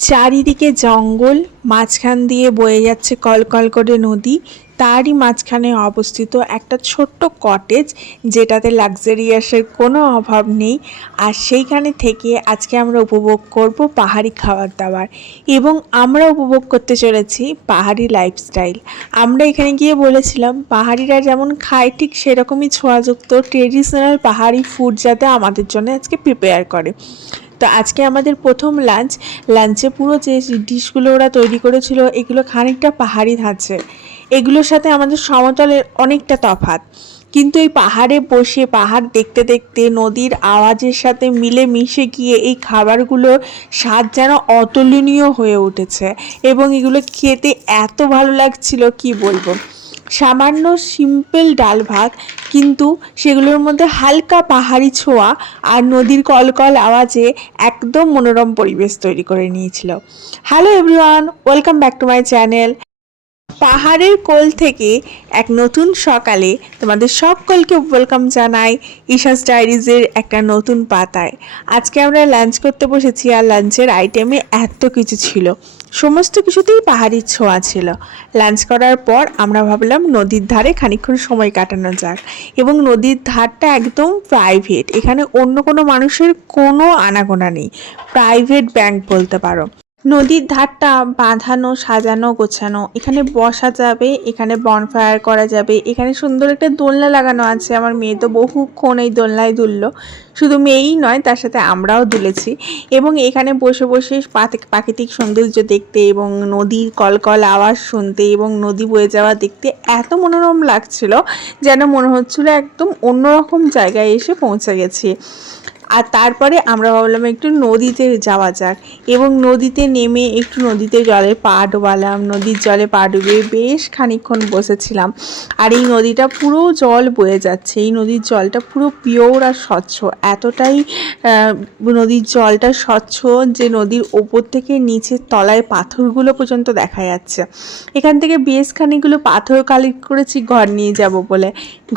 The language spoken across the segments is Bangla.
চারিদিকে জঙ্গল, মাঝখান দিয়ে বয়ে যাচ্ছে কলকল করে নদী। তারই মাঝখানে অবস্থিত একটা ছোট্ট কটেজ যেটাতে লাক্সারিয়াসের কোনো অভাব নেই। আর সেইখানে থেকে আজকে আমরা উপভোগ করব পাহাড়ি খাবার দাবার এবং আমরা উপভোগ করতে চলেছি পাহাড়ি লাইফস্টাইল আমরা এখানে গিয়ে বলেছিলাম, পাহাড়িরা যেমন খায়, ঠিক সেরকমই ছোঁয়াযুক্ত ট্রেডিশনাল পাহাড়ি ফুড যাতে আমাদের জন্য আজকে প্রিপেয়ার করে। তো আজকে আমাদের প্রথম লাঞ্চ লাঞ্চে পুরো যে ডিশগুলো ওরা তৈরি করেছিল, এগুলো খানিকটা পাহাড়ি ধাঁচে এগুলোর সাথে আমাদের সমতলের অনেকটা তফাৎ। কিন্তু এই পাহাড়ে বসে, পাহাড় দেখতে দেখতে, নদীর আওয়াজের সাথে মিলে মিশে গিয়ে এই খাবারগুলোর স্বাদ যেন অতুলনীয় হয়ে উঠেছে। এবং এগুলো খেতে এত ভালো লাগছিল, কি বলব? সামান্য সিম্পল ডাল ভাত, কিন্তু সেগুলোর মধ্যে হালকা পাহাড়ি ছোঁয়া আর নদীর কলকল আওয়াজে একদম মনোরম পরিবেশ তৈরি করে নিয়েছিল। Hello everyone welcome back to my channel পাহাড়ের কোল থেকে এক নতুন সকালে তোমাদের সকলকে ওয়েলকাম জানাই ঈশাস ডায়েরিজের একটা নতুন পাতায়। আজকে আমরা লাঞ্চ করতে বসেছি আর লাঞ্চের আইটেমে এত কিছু ছিল। সমস্ত কিছুতেই পাহাড়ির ছোঁয়া ছিল। লাঞ্চ করার পর আমরা ভাবলাম নদীর ধারে খানিকক্ষণ সময় কাটানো যাক এবং নদীর ধারটা একদম প্রাইভেট এখানে অন্য কোনো মানুষের কোনো আনাগোনা নেই। প্রাইভেট ব্যাংক বলতে পারো। নদীর ধারটা বাঁধানো, সাজানো, গোছানো। এখানে বসা যাবে, এখানে বনফায়ার করা যাবে। এখানে সুন্দর একটা দোলনা লাগানো আছে। আমার মেয়ে তো বহুক্ষণ এই দোলনায় দুললো। শুধু মেয়েই নয়, তার সাথে আমরাও দুলেছি। এবং এখানে বসে বসে প্রাকৃতিক সৌন্দর্য দেখতে এবং নদীর কলকল আওয়াজ শুনতে এবং নদী বয়ে যাওয়া দেখতে এত মনোরম লাগছিল যেন মনে হচ্ছিল একদম অন্যরকম জায়গায় এসে পৌঁছে গেছি। আর তারপরে আমরা ভাবলাম একটু নদীতে যাওয়া যাক। এবং নদীতে নেমে একটু নদীতে জলে পা ডোবালাম। নদীর জলে পা ডুবিয়ে বেশ খানিকক্ষণ বসেছিলাম। আর এই নদীটা পুরো জল বয়ে যাচ্ছে। এই নদীর জলটা পুরো পিওর আর স্বচ্ছ। এতটাই নদীর জলটা স্বচ্ছ যে নদীর ওপর থেকে নিচের তলায় পাথরগুলো পর্যন্ত দেখা যাচ্ছে। এখান থেকে বেশ খানিকগুলো পাথর কালেক্ট করেছি ঘর নিয়ে যাব বলে।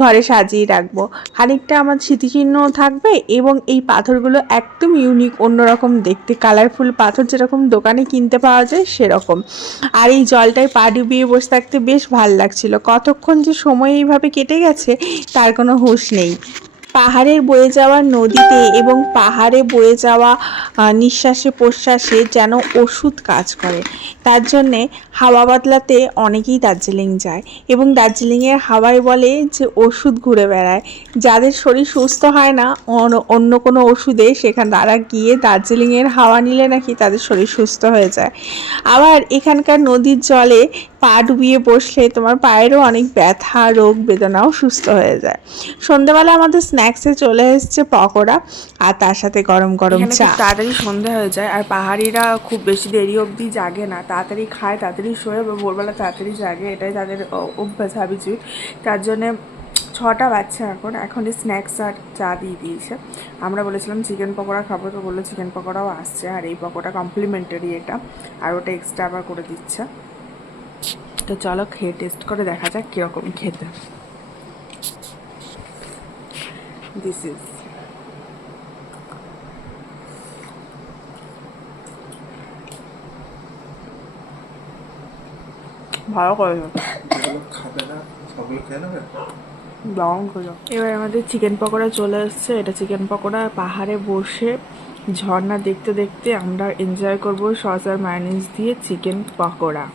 ঘরে সাজিয়ে রাখব। খানিকটা আমার স্মৃতিচিহ্ন থাকবে এবং এই পাথরগুলো একদম ইউনিক অন্যরকম দেখতে। কালারফুল পাথর যেরকম দোকানে কিনতে পাওয়া যায়, সেরকম। আর এই জলটায় পা ডুবিয়ে বসে থাকতে বেশ ভালো লাগছিল। কতক্ষণ যে সময় এইভাবে কেটে গেছে, তার কোনো হুঁশ নেই। পাহাড়ের বয়ে যাওয়া নদীতে এবং পাহাড়ে বয়ে যাওয়া নিঃশ্বাসে প্রশ্বাসে যেন ওষুধ কাজ করে। তার জন্যে হাওয়া বদলাতে অনেকেই দার্জিলিং যায় এবং দার্জিলিংয়ের হাওয়ায় বলে যে ওষুধ ঘুরে বেড়ায়। যাদের শরীর সুস্থ হয় না অন্য- কোনো ওষুধে সেখানে, তারা গিয়ে দার্জিলিংয়ের হাওয়া নিলে নাকি তাদের শরীর সুস্থ হয়ে যায়। আবার এখানকার নদীর জলে পা ডুবিয়ে বসলে তোমার পায়েরও অনেক ব্যথা, রোগ, বেদনাও সুস্থ হয়ে যায়। সন্ধ্যেবেলা আমাদের স্ন্যাক্সে চলে এসেছে পকোড়া আর তার সাথে গরম গরম চা। তাড়াতাড়ি সন্ধে হয়ে যায় আর পাহাড়িরা খুব বেশি দেরি অবধি জাগে না। তাড়াতাড়ি খায় তাড়াতাড়ি শোয় বা ভোরবেলা তাড়াতাড়ি জাগে। এটাই তাদের অভ্যাস হ্যাবিচুইট তার জন্যে ছটা বাচ্চা এখন। এখন স্ন্যাক্স আর চা দিয়ে দিয়েছে। আমরা বলেছিলাম চিকেন পকোড়া খাব তো বলল চিকেন পকোড়াও আসছে আর এই পকোড়া কমপ্লিমেন্টারি এটা। আর ওটা এক্সট্রা আবার করে দিচ্ছে। তো চলো খেয়ে টেস্ট করে দেখা যাক কীরকম খেতে। দিস ইজ ভালো করে এবার আমাদের চিকেন পকোড়া চলে এসছে এটা চিকেন পকোড়া। পাহাড়ে বসে ঝর্ণা দেখতে দেখতে আমরা এনজয় করব সস আর মায়োনিজ দিয়ে চিকেন পকোড়া।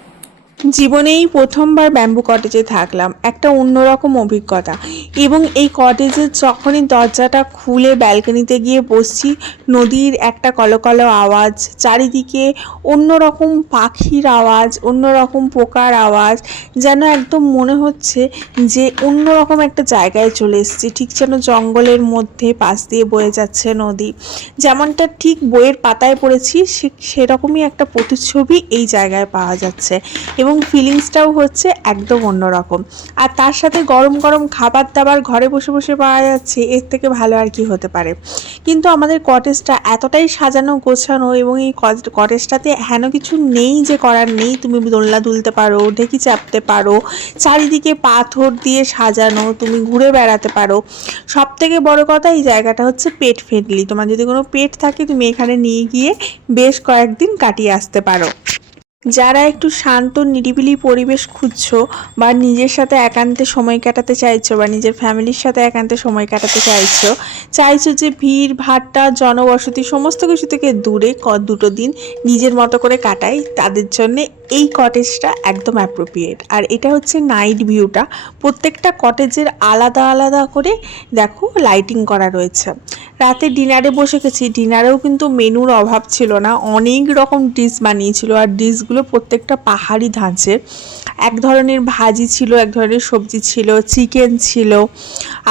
জীবনেই প্রথমবার ব্যাম্বু কটেজে থাকলাম, একটা অন্যরকম অভিজ্ঞতা। এবং এই কটেজের যখনই দরজাটা খুলে ব্যালকনিতে গিয়ে বসছি, নদীর একটা কলকলো আওয়াজ, চারিদিকে অন্যরকম পাখির আওয়াজ, অন্যরকম পোকার আওয়াজ, যেন একদম মনে হচ্ছে যে অন্যরকম একটা জায়গায় চলে এসেছি। ঠিক যেন জঙ্গলের মধ্যে পাশ দিয়ে বয়ে যাচ্ছে নদী। যেমনটা ঠিক বইয়ের পাতায় পড়েছি সেরকমই একটা প্রতিচ্ছবি এই জায়গায় পাওয়া যাচ্ছে। এবং এবং ফিলিংসটাও হচ্ছে একদম অন্যরকম। আর তার সাথে গরম গরম খাবার দাবার ঘরে বসে বসে পাওয়া যাচ্ছে, এর থেকে ভালো আর কি হতে পারে। কিন্তু আমাদের কটেজটা এতটাই সাজানো, গোছানো এবং এই কটেজটাতে হেন কিছু নেই যে করার নেই। তুমি দোলনা দুলতে পারো, ঢেকি চাপতে পারো, চারিদিকে পাথর দিয়ে সাজানো, তুমি ঘুরে বেড়াতে পারো। সব থেকে বড় কথা এই জায়গাটা হচ্ছে পেট ফ্রেন্ডলি তোমার যদি কোনো পেট থাকে, তুমি এখানে নিয়ে গিয়ে বেশ কয়েকদিন কাটিয়ে আসতে পারো। যারা একটু শান্ত, নিরিবিলি পরিবেশ খুঁজছো বা নিজের সাথে একান্তে সময় কাটাতে চাইছো বা নিজের ফ্যামিলির সাথে একান্তে সময় কাটাতে চাইছো চাইছো যে ভিড়, ভাট্টা, জনবসতি সমস্ত কিছু থেকে দূরে ক- দুটো দিন নিজের মতো করে কাটাই, তাদের জন্যে এই কটেজটা একদম অ্যাপ্রোপ্রিয়েট আর এটা হচ্ছে নাইট ভিউটা প্রত্যেকটা কটেজের আলাদা আলাদা করে দেখো লাইটিং করা রয়েছে। রাতে ডিনারে বসে গেছি ডিনারেও কিন্তু মেনুর অভাব ছিল না। অনেক রকম ডিশ বানিয়েছিল। আর ডিশগুলো প্রত্যেকটা পাহাড়ি ধাঁচের এক ধরনের ভাজি ছিল, এক ধরনের সবজি ছিল, চিকেন ছিল,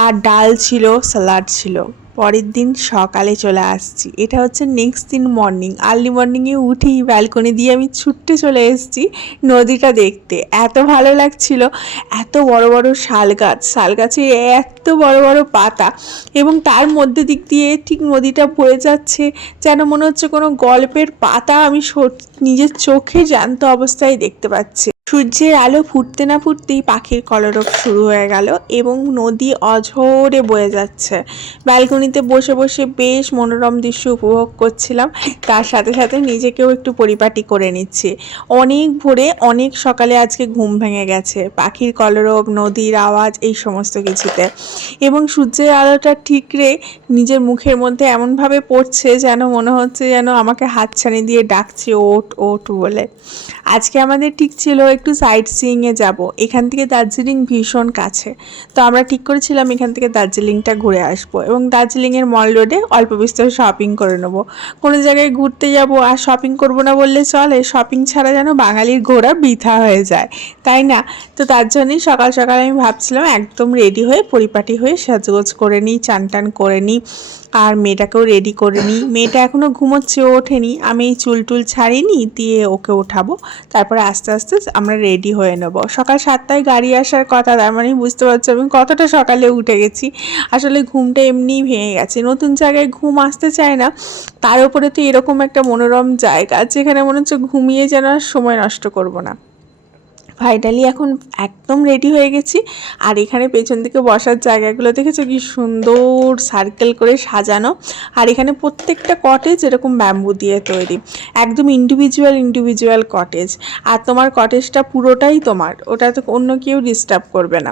আর ডাল ছিল, স্যালাড ছিল। পরের দিন সকালে চলে আসছি। এটা হচ্ছে নেক্সট দিন মর্নিং আর্লি মর্নিংয়ে উঠেই ব্যালকনি দিয়ে আমি ছুটতে চলে এসেছি নদীটা দেখতে। এত ভালো লাগছিল। এত বড় বড় শাল গাছ। শাল গাছে এত বড় বড় পাতা। এবং তার মধ্যে দিক দিয়ে ঠিক নদীটা বয়ে যাচ্ছে। যেন মনে হচ্ছে কোনো গল্পের পাতা আমি নিজের চোখে জ্যান্ত অবস্থায় দেখতে পাচ্ছি। সূর্যের আলো ফুটতে না ফুটতেই পাখির কলরব শুরু হয়ে গেল এবং নদী অঝোরে বয়ে যাচ্ছে। ব্যালকনিতে বসে বসে বেশ মনোরম দৃশ্য উপভোগ করছিলাম। তার সাথে সাথে নিজেকেও একটু পরিপাটি করে নিচ্ছি। অনেক ভোরে অনেক সকালে আজকে ঘুম ভেঙে গেছে। পাখির কলরব, নদীর আওয়াজ, এই সমস্ত কিছুতে। এবং সূর্যের আলোটা ঠিকরে নিজের মুখের মধ্যে এমনভাবে পড়ছে যেন মনে হচ্ছে যেন আমাকে হাতছানি দিয়ে ডাকছে ওট ওট বলে। আজকে আমাদের ঠিক ছিল একটু সাইট সিইংয়ে যাব। এখান থেকে দার্জিলিং ভীষণ কাছে। তো আমরা ঠিক করেছিলাম এখান থেকে দার্জিলিংটা ঘুরে আসব এবং দার্জিলিংয়ের মল রোডে অল্প বিস্তর শপিং করে নেব। কোনো জায়গায় ঘুরতে যাব আর শপিং করব না বললে চলে শপিং ছাড়া যেন বাঙালির ঘোরা বৃথা হয়ে যায়, তাই না? তো তার জন্যই সকাল সকাল আমি ভাবছিলাম একদম রেডি হয়ে পরিপাটি হয়ে সাজগোজ করে নিই চান টান করে নিই আর মেয়েটাকেও রেডি করে নিই। মেয়েটা এখনও ঘুমোচ্ছে ওঠেনি। আমি চুল টুল ছাড়িনি দিয়ে ওকে ওঠাবো। তারপরে আস্তে আস্তে আমরা রেডি হয়ে নেব। সকাল সাতটায় গাড়ি আসার কথা, তার মানে বুঝতে পারছি আমি কতটা সকালে উঠে গেছি। আসলে ঘুমটা এমনিই ভেঙে গেছে। নতুন জায়গায় ঘুম আসতে চায় না, তার উপরে তো এরকম একটা মনোরম জায়গা, যেখানে মনে হচ্ছে ঘুমিয়ে যেন আর সময় নষ্ট করব না। ফাইনালি এখন একদম রেডি হয়ে গেছি। আর এখানে পেছন দিকে বসার জায়গাগুলো দেখেছ কি সুন্দর সার্কেল করে সাজানো। আর এখানে প্রত্যেকটা কটেজ এরকম ব্যাম্বু দিয়ে তৈরি। একদম ইন্ডিভিজুয়াল ইন্ডিভিজুয়াল কটেজ আর তোমার কটেজটা পুরোটাই তোমার। ওটা তো অন্য কেউ ডিস্টার্ব করবে না।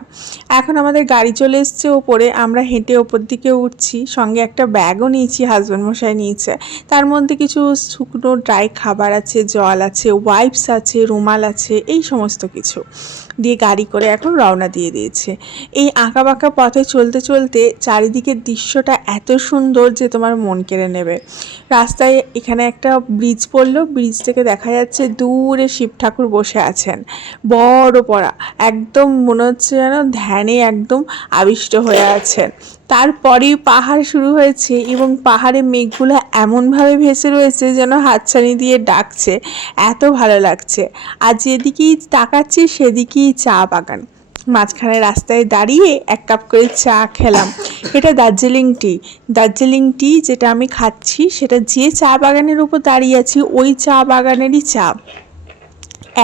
এখন আমাদের গাড়ি চলে এসছে ওপরে। আমরা হেঁটে ওপর দিকে উঠছি। সঙ্গে একটা ব্যাগও নিয়েছি হাজব্যান্ড মশাই নিয়েছে। তার মধ্যে কিছু শুকনো ড্রাই খাবার আছে, জল আছে ওয়াইপস আছে, রুমাল আছে, এই সমস্ত কিছু। দিয়ে গাড়ি করে এখন রওনা দিয়ে দিয়েছে। এই আঁকা বাঁকা পথে চলতে চলতে চারিদিকের দৃশ্যটা এত সুন্দর যে তোমার মন কেড়ে নেবে। রাস্তায় এখানে একটা ব্রিজ পড়ল। ব্রিজ থেকে দেখা যাচ্ছে দূরে শিব ঠাকুর বসে আছেন। বড় পড়া। একদম মনে হচ্ছে যেন ধ্যানে একদম আবিষ্ট হয়ে আছেন। তারপরেই পাহাড় শুরু হয়েছে এবং পাহাড়ে মেঘগুলো এমনভাবে ভেসে রয়েছে যেন হাতছানি দিয়ে ডাকছে। এত ভালো লাগছে। আর যেদিকেই তাকাচ্ছি, সেদিকেই চা বাগান। মাঝখানে রাস্তায় দাঁড়িয়ে এক কাপ করে চা খেলাম। এটা দার্জিলিং টি। দার্জিলিং টি যেটা আমি খাচ্ছি, সেটা যে চা বাগানের উপর দাঁড়িয়ে আছি, ওই চা বাগানেরই চা।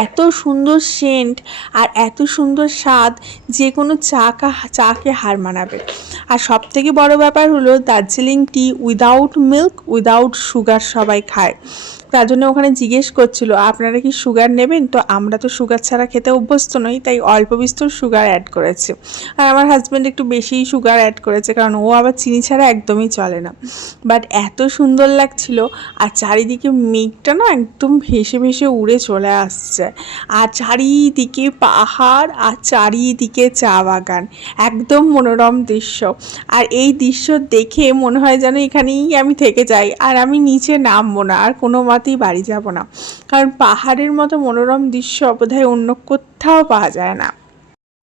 এত সুন্দর সেন্ট আর এত সুন্দর স্বাদ যে কোনো চা কা চাকে হার মানাবে। আর সব থেকে বড়ো ব্যাপার হলো Darjeeling tea without milk without sugar সবাই খায়। তার জন্য ওখানে জিজ্ঞেস করছিল, আপনারা কি সুগার নেবেন? তো আমরা তো সুগার ছাড়া খেতে অভ্যস্ত নই, তাই অল্প বিস্তর সুগার অ্যাড করেছে। আর আমার হাজব্যান্ড একটু বেশিই সুগার অ্যাড করেছে, কারণ ও আবার চিনি ছাড়া একদমই চলে না। বাট এত সুন্দর লাগছিল, আর চারিদিকে মেঘটা না একদম ভেসে ভেসে উড়ে চলে আসছে। আর চারিদিকে পাহাড়, আর চারিদিকে চা বাগান, একদম মনোরম দৃশ্য। আর এই দৃশ্য দেখে মনে হয় যেন এখানেই আমি থেকে যাই, আর আমি নিচে নামবো না, আর কোনো মতেই বাড়ি যাব না। কারণ পাহাড়ের মতো মনোরম দৃশ্য বোধহয় অন্য কোথাও পাওয়া যায় না।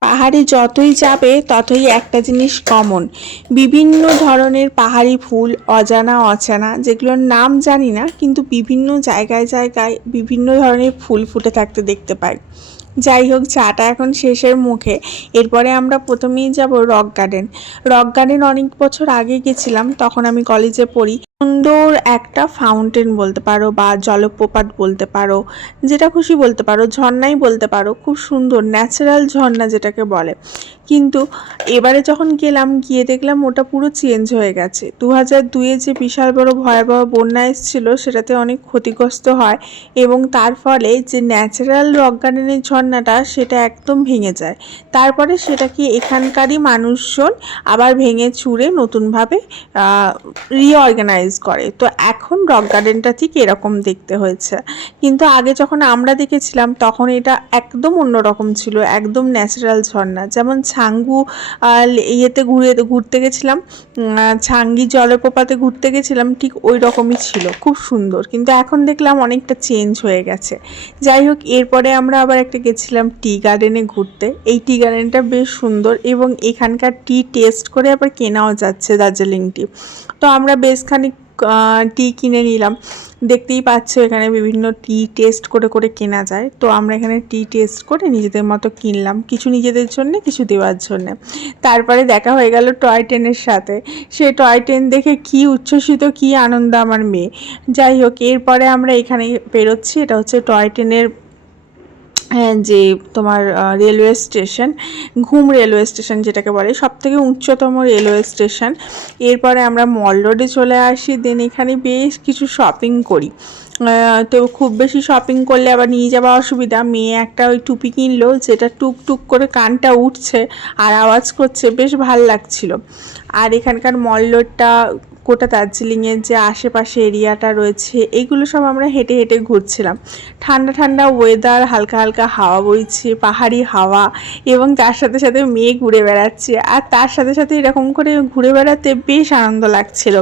পাহাড়ে যতই যাবে, ততই একটা জিনিস কমন বিভিন্ন ধরনের পাহাড়ি ফুল, অজানা, অচেনা, যেগুলোর নাম জানি না, কিন্তু বিভিন্ন জায়গায় জায়গায় বিভিন্ন ধরনের ফুল ফুটে থাকতে দেখতে পাই। যাই হোক, চাটা এখন শেষের মুখে। এরপরে আমরা প্রথমেই যাব রক গার্ডেন। রক গার্ডেন অনেক বছর আগে গেছিলাম, তখন আমি কলেজে পড়ি। সুন্দর একটা ফাউন্টেন বলতে পারো বা জলপ্রপাত বলতে পারো, যেটা খুশি বলতে পারো, ঝর্ণাই বলতে পারো, খুব সুন্দর ন্যাচারাল ঝর্ণা যেটাকে বলে। কিন্তু এবারে যখন গেলাম, গিয়ে দেখলাম ওটা পুরো চেঞ্জ হয়ে গেছে। দু হাজার দুয়ে যে বিশাল বড় ভয়াবহ বন্যা এসেছিল, সেটাতে অনেক ক্ষতিগ্রস্ত হয় এবং তার ফলে যে ন্যাচারাল রক গার্ডেনের ঝর্ণাটা, সেটা একদম ভেঙে যায়। তারপরে সেটাকে এখানকারই মানুষজন আবার ভেঙে চুরে নতুনভাবে রিঅর্গানাইজ করে। তো এখন রক গার্ডেনটা ঠিক এরকম দেখতে হয়েছে। কিন্তু আগে যখন আমরা দেখেছিলাম, তখন এটা একদম অন্যরকম ছিল, একদম ন্যাচারাল ঝর্ণা। যেমন ছাঙ্গু ইয়েতে ঘুরে ঘুরতে গেছিলাম। ছাঙ্গি জলপ্রপাতে ঘুরতে গেছিলাম, ঠিক ওই রকমই ছিল, খুব সুন্দর। কিন্তু এখন দেখলাম অনেকটা চেঞ্জ হয়ে গেছে। যাই হোক, এরপরে আমরা আবার একটা গেছিলাম টি গার্ডেনে ঘুরতে। এই টি গার্ডেনটা বেশ সুন্দর এবং এখানকার টি টেস্ট করে আবার কেনাও যাচ্ছে দার্জিলিং টি তো আমরা বেশ খানিক টি কিনে নিলাম। দেখতেই পাচ্ছ এখানে বিভিন্ন টি টেস্ট করে করে কেনা যায়। তো আমরা এখানে টি টেস্ট করে নিজেদের মতো কিনলাম। কিছু নিজেদের জন্য, কিছু দেওয়ার জন্য। তারপরে দেখা হয়ে গেল টয় ট্রেনের সাথে। সে টয় ট্রেন দেখে কি উচ্ছ্বসিত, কি আনন্দ আমার মেয়ে। যাই হোক, এরপরে আমরা এখানে বেরোচ্ছি। এটা হচ্ছে টয় ট্রেনের যে তোমার railway station Ghum railway station যেটাকে বলে সব থেকে উচ্চতম রেলওয়ে স্টেশন এরপরে আমরা মল রোডে চলে আসি দেন এখানে বেশ কিছু শপিং করি। তো খুব বেশি শপিং করলে আবার নিয়ে যাওয়া অসুবিধা। মেয়ে একটা ওই টুপি কিনলো, যেটা টুক টুক করে কানটা উঠছে আর আওয়াজ করছে, বেশ ভালো লাগছিল। আর এখানকার মল রোডটা গোটা দার্জিলিংয়ের যে আশেপাশে এরিয়াটা রয়েছে, এগুলো সব আমরা হেঁটে হেঁটে ঘুরছিলাম। ঠান্ডা ঠান্ডা ওয়েদার হালকা হালকা হাওয়া বইছে, পাহাড়ি হাওয়া এবং তার সাথে সাথে মেয়ে ঘুরে বেড়াচ্ছে। আর তার সাথে সাথে এরকম করে ঘুরে বেড়াতে বেশ আনন্দ লাগছিল।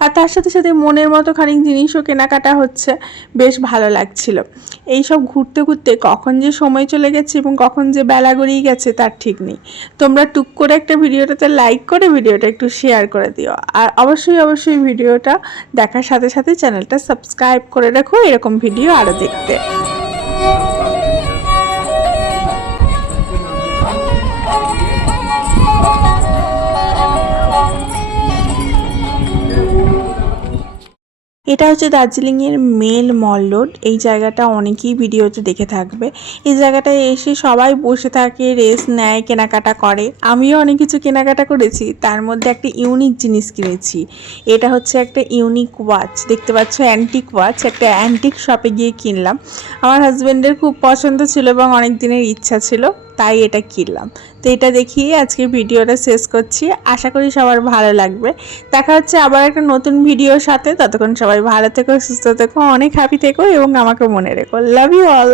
আর তার সাথে সাথে মনের মতো খানিক জিনিসও কেনাকাটা হচ্ছে। বেশ ভালো লাগছিল। এই সব ঘুরতে ঘুরতে কখন যে সময় চলে গেছে এবং কখন যে বেলা গড়িয়ে গেছে তার ঠিক নেই। তোমরা টুক করে একটা ভিডিওটাতে লাইক করে ভিডিওটা একটু শেয়ার করে দিও। আর অবশ্যই অবশ্যই ভিডিওটা দেখার সাথে সাথে চ্যানেলটা সাবস্ক্রাইব করে রাখো। এরকম ভিডিও আরও দেখতে। এটা হচ্ছে দার্জিলিংয়ের মেল মল রোড। এই জায়গাটা অনেকেই ভিডিওতে দেখে থাকবে। এই জায়গাটায় এসে সবাই বসে থাকে, রেস্ট নেয়, কেনাকাটা করে। আমিও অনেক কিছু কেনাকাটা করেছি। তার মধ্যে একটা ইউনিক জিনিস কিনেছি। এটা হচ্ছে একটা ইউনিক ওয়াচ দেখতে পাচ্ছ অ্যান্টিক ওয়াচ একটা অ্যান্টিক শপে গিয়ে কিনলাম। আমার হাজব্যান্ডের খুব পছন্দ ছিল এবং অনেক দিনের ইচ্ছা ছিল। তাই এটা কিনলাম। তো এটা দেখিয়ে আজকে ভিডিওটা শেষ করছি। আশা করি সবার ভালো লাগবে। দেখা হচ্ছে আবার একটা নতুন ভিডিওর সাথে। ততক্ষণ সবাই ভালো থেকো, সুস্থ থেকো, অনেক হ্যাপি থেকো এবং আমাকে মনে রেখো। Love you all